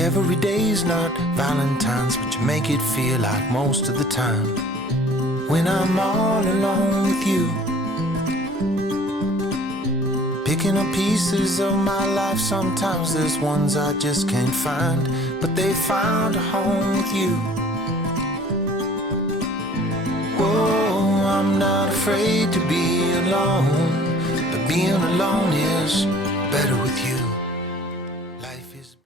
Every day's not Valentine's, but you make it feel like most of the time. When I'm all alone with you, picking up pieces of my life, sometimes there's ones I just can't find, but they found a home with you. Whoa, I'm not afraid to be alone, but being alone is better with you.